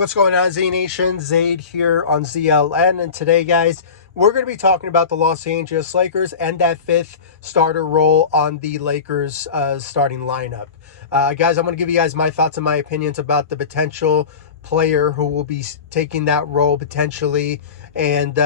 What's going on, Z Nation? Zaid here on ZLN, and today, guys, we're going to be talking about the Los Angeles Lakers and that fifth starter role on the Lakers starting lineup. Guys, I'm going to give you guys my thoughts and my opinions about the potential player who will be taking that role potentially, and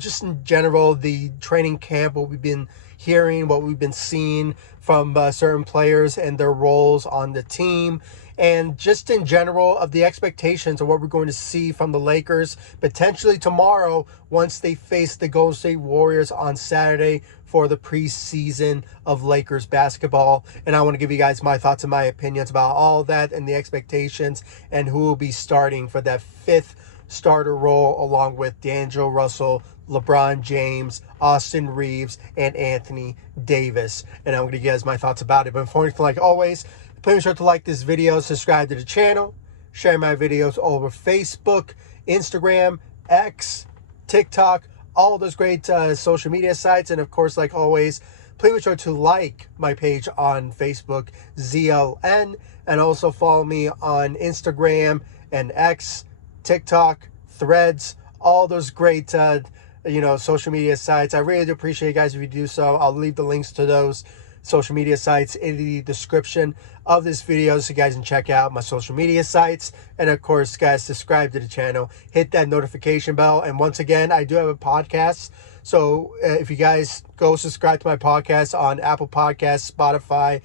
just in general, the training camp, what we've been hearing, what we've been seeing from certain players and their roles on the team, and just in general of the expectations of what we're going to see from the Lakers potentially tomorrow once they face the Golden State Warriors on Saturday for the preseason of Lakers basketball. And I want to give you guys my thoughts and my opinions about all that and the expectations and who will be starting for that fifth starter role along with D'Angelo Russell, LeBron James, Austin Reeves, and Anthony Davis. And I'm going to give you guys my thoughts about it. But before anything, like always, please make sure to like this video, subscribe to the channel, share my videos all over Facebook, Instagram, X, TikTok, all those great social media sites. And of course, like always, please make sure to like my page on Facebook, ZLN, and also follow me on Instagram and X, TikTok, Threads, all those great social media sites. I really do appreciate you guys if you do so. I'll leave the links to those social media sites in the description of this video so you guys can check out my social media sites. And of course, guys, subscribe to the channel, hit that notification bell. And once again, I do have a podcast, so if you guys go subscribe to my podcast on Apple Podcasts, Spotify,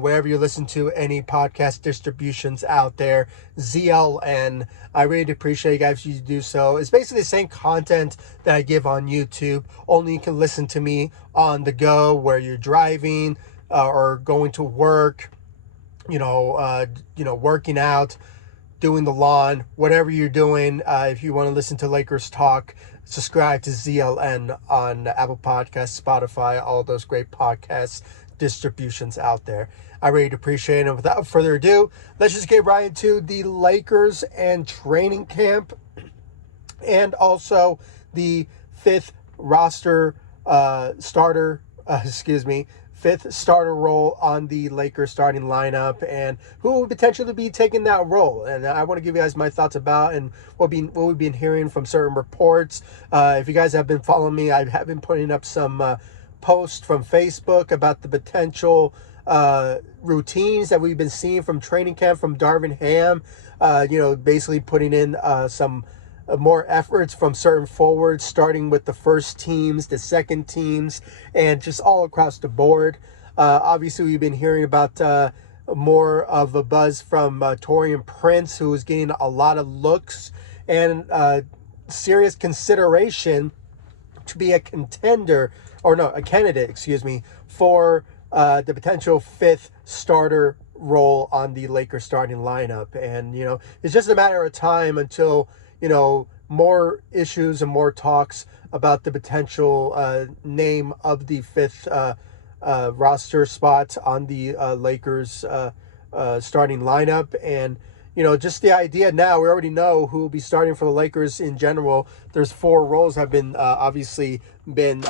wherever you listen to any podcast distributions out there, ZLN. I really appreciate you guys if you do so. It's basically the same content that I give on YouTube, only you can listen to me on the go where you're driving or going to work, working out, doing the lawn, whatever you're doing. If you want to listen to Lakers talk, subscribe to ZLN on Apple Podcasts, Spotify, all those great podcasts distributions out there. I really appreciate it. And without further ado, let's just get right into the Lakers and training camp, and also the fifth roster fifth starter role on the Lakers starting lineup, and who will potentially be taking that role. And I want to give you guys my thoughts about and what we've been hearing from certain reports. If you guys have been following me, I have been putting up some post from Facebook about the potential routines that we've been seeing from training camp from Darvin Ham, basically putting in some more efforts from certain forwards, starting with the first teams, the second teams, and just all across the board. Obviously, we've been hearing about more of a buzz from Taurean Prince, who is getting a lot of looks and serious consideration to be a candidate, for the potential fifth starter role on the Lakers starting lineup. And, it's just a matter of time until, more issues and more talks about the potential name of the fifth roster spot on the Lakers starting lineup. And, just the idea now, we already know who will be starting for the Lakers in general. There's four roles have been obviously been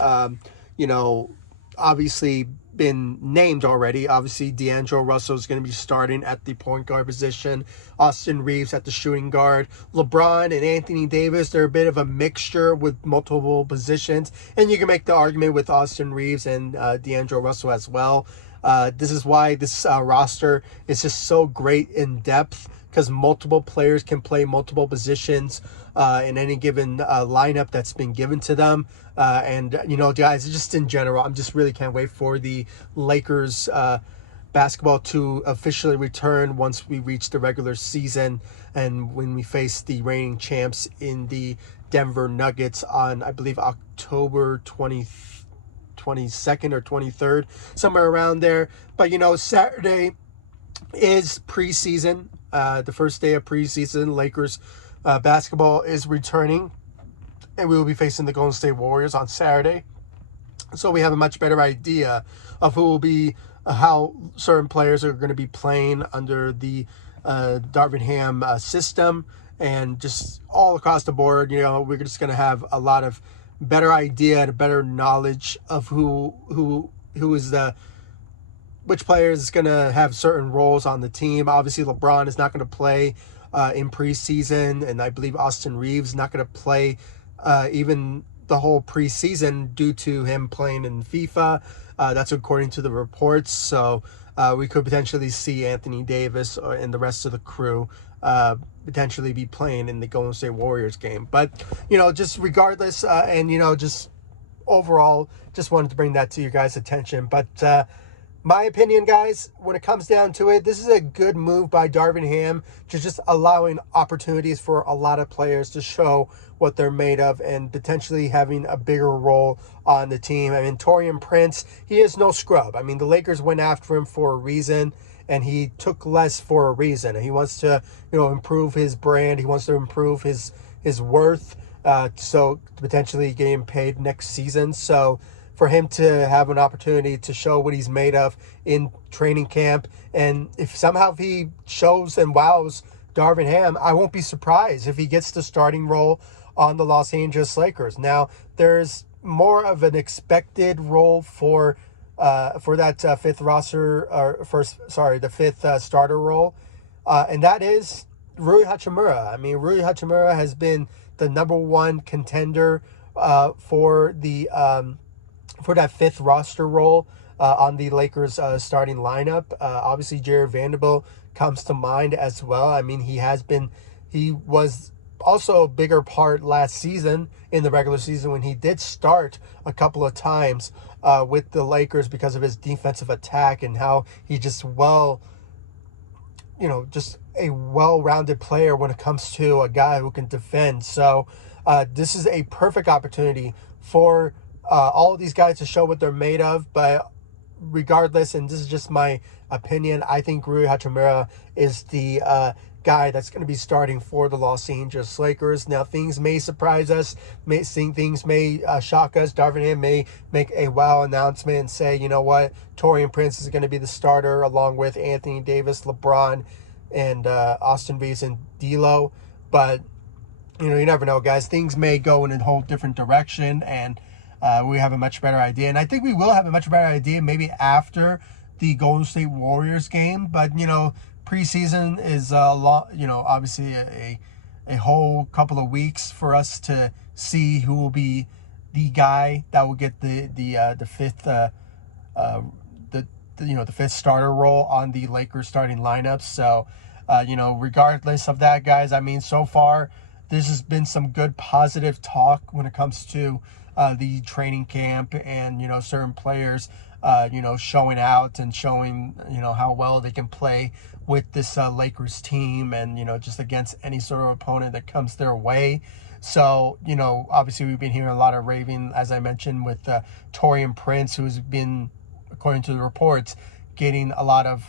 named already. Obviously, D'Angelo Russell is going to be starting at the point guard position. Austin Reeves at the shooting guard. LeBron and Anthony Davis, they're a bit of a mixture with multiple positions. And you can make the argument with Austin Reeves and D'Angelo Russell as well. This is why this roster is just so great in depth, because multiple players can play multiple positions in any given lineup that's been given to them. Guys, just in general, I'm just really can't wait for the Lakers basketball to officially return once we reach the regular season and when we face the reigning champs in the Denver Nuggets on, I believe, October 22nd or 23rd, somewhere around there. But, Saturday is preseason. The first day of preseason. Lakers basketball is returning, and we will be facing the Golden State Warriors on Saturday. So we have a much better idea of who will be, how certain players are going to be playing under the Darvin Ham system, and just all across the board. We're just going to have a lot of better idea and a better knowledge of who is which player is going to have certain roles on the team. Obviously, LeBron is not going to play in preseason, and I believe Austin Reeves not going to play even the whole preseason due to him playing in FIFA. That's according to the reports. So we could potentially see Anthony Davis and the rest of the crew potentially be playing in the Golden State Warriors game. But, just regardless, and, just overall, just wanted to bring that to your guys' attention. But my opinion, guys, when it comes down to it, this is a good move by Darvin Ham, just allowing opportunities for a lot of players to show what they're made of and potentially having a bigger role on the team. I mean, Taurean Prince, he is no scrub. I mean, the Lakers went after him for a reason, and he took less for a reason. He wants to, improve his brand. He wants to improve his worth, so potentially getting paid next season. So for him to have an opportunity to show what he's made of in training camp, and if somehow he shows and wows Darvin Ham, I won't be surprised if he gets the starting role on the Los Angeles Lakers. Now, there's more of an expected role for that fifth roster, or the fifth starter role, and that is Rui Hachimura. I mean, Rui Hachimura has been the number one contender for that fifth roster role on the Lakers starting lineup. Obviously, Jared Vanderbilt comes to mind as well. I mean, he was also a bigger part last season in the regular season when he did start a couple of times with the Lakers because of his defensive attack and how he just a well-rounded player when it comes to a guy who can defend. So this is a perfect opportunity for all of these guys to show what they're made of. But regardless, and this is just my opinion, I think Rui Hachimura is the guy that's going to be starting for the Los Angeles Lakers. Now, things may surprise us. Things may shock us. Darvin Ham may make a wow announcement and say, you know what, Taurean Prince is going to be the starter along with Anthony Davis, LeBron, and Austin Reeves and D'Lo. But, you never know, guys. Things may go in a whole different direction, and we have a much better idea. And I think we will have a much better idea maybe after the Golden State Warriors game. But, preseason is a lot, obviously a whole couple of weeks for us to see who will be the guy that will get the fifth the fifth starter role on the Lakers starting lineup. So regardless of that, guys, I mean, so far this has been some good positive talk when it comes to the training camp and certain players showing out and showing how well they can play with this Lakers team, and just against any sort of opponent that comes their way. So obviously we've been hearing a lot of raving, as I mentioned, with Taurean Prince, who's been, according to the reports, getting a lot of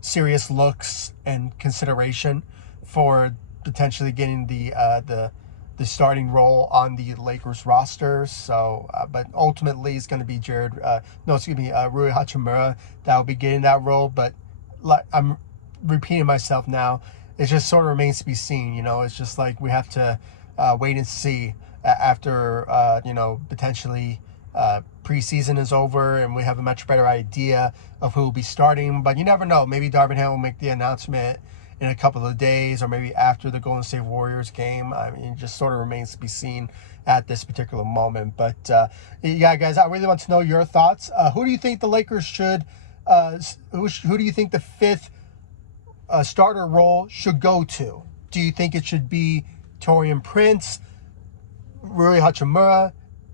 serious looks and consideration for potentially getting the starting role on the Lakers roster. So, but ultimately it's going to be Rui Hachimura that will be getting that role. But like I'm repeating myself now, it just sort of remains to be seen. It's just like we have to wait and see after potentially preseason is over and we have a much better idea of who will be starting. But you never know. Maybe Darvin Ham will make the announcement in a couple of days, or maybe after the Golden State Warriors game. I mean, it just sort of remains to be seen at this particular moment. But yeah, guys, I really want to know your thoughts. Who do you think the Lakers should? Who do you think the fifth starter role should go to? Do you think it should be Taurean Prince, Rui Hachimura,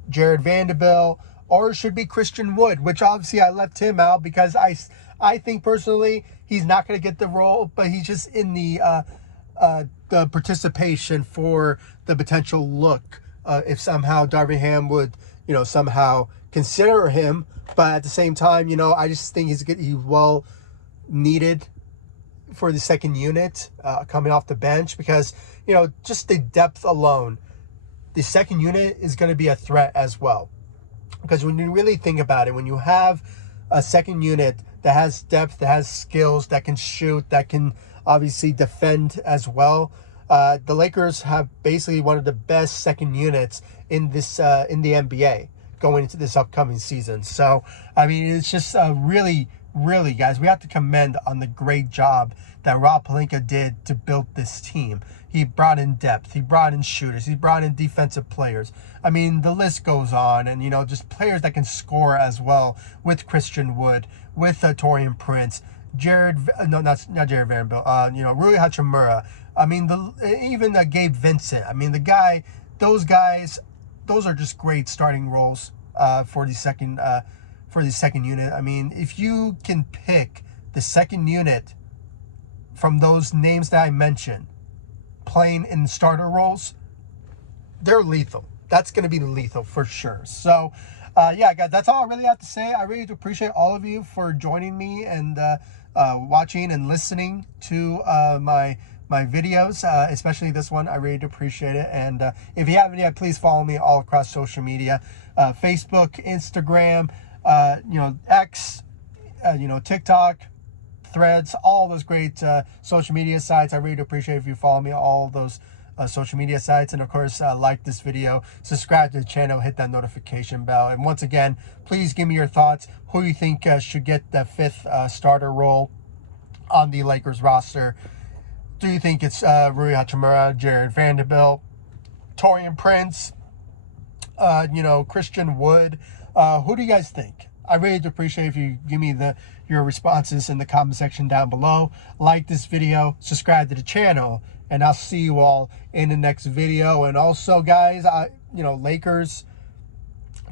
Jared Vanderbilt, or it should be Christian Wood? Which obviously I left him out because I think personally he's not going to get the role, but he's just in the participation for the potential look. If somehow Darvin Ham would, somehow consider him, but at the same time, I just think he's well needed for the second unit coming off the bench, because just the depth alone, the second unit is going to be a threat as well. Because when you really think about it, when you have a second unit that has depth, that has skills, that can shoot, that can obviously defend as well, the Lakers have basically one of the best second units in the NBA. going into this upcoming season. So, I mean, it's just really, guys, we have to commend on the great job that Rob Pelinka did to build this team. He brought in depth. He brought in shooters. He brought in defensive players. I mean, the list goes on. And, just players that can score as well, with Christian Wood, with Taurean Prince, not Jared Vanderbilt, Rui Hachimura. I mean, even Gabe Vincent. I mean, those guys, those are just great starting roles for the second unit. I mean, if you can pick the second unit from those names that I mentioned playing in starter roles, they're lethal. That's going to be lethal for sure. So, yeah, guys, that's all I really have to say. I really do appreciate all of you for joining me and watching and listening to my videos, especially this one. I really do appreciate it. And if you haven't yet, please follow me all across social media, Facebook, Instagram, X, TikTok, Threads, all those great social media sites. I really do appreciate if you follow me all those social media sites. And of course, like this video, subscribe to the channel, hit that notification bell. And once again, please give me your thoughts. Who you think should get the 5th starter role on the Lakers roster? Do you think it's Rui Hachimura, Jared Vanderbilt, Taurean Prince, Christian Wood? Who do you guys think? I really do appreciate if you give me your responses in the comment section down below. Like this video, subscribe to the channel, and I'll see you all in the next video. And also, guys, Lakers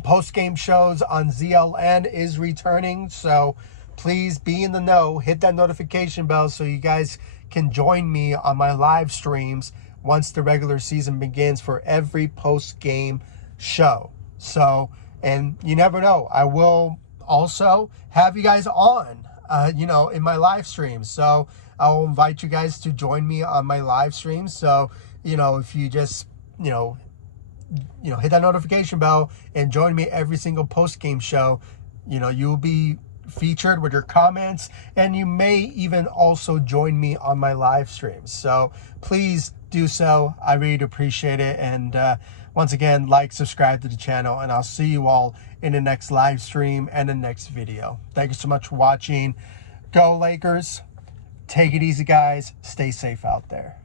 post-game shows on ZLN is returning, so please be in the know. Hit that notification bell so you guys can join me on my live streams once the regular season begins for every post-game show. So, and you never know, I will also have you guys on, in my live streams. So I'll invite you guys to join me on my live streams. So, if you just, hit that notification bell and join me every single post-game show, you'll be featured with your comments, and you may even also join me on my live streams. So please do so. I really do appreciate it. And once again, like, subscribe to the channel, and I'll see you all in the next live stream and the next video. Thank you so much for watching. Go Lakers. Take it easy, guys. Stay safe out there.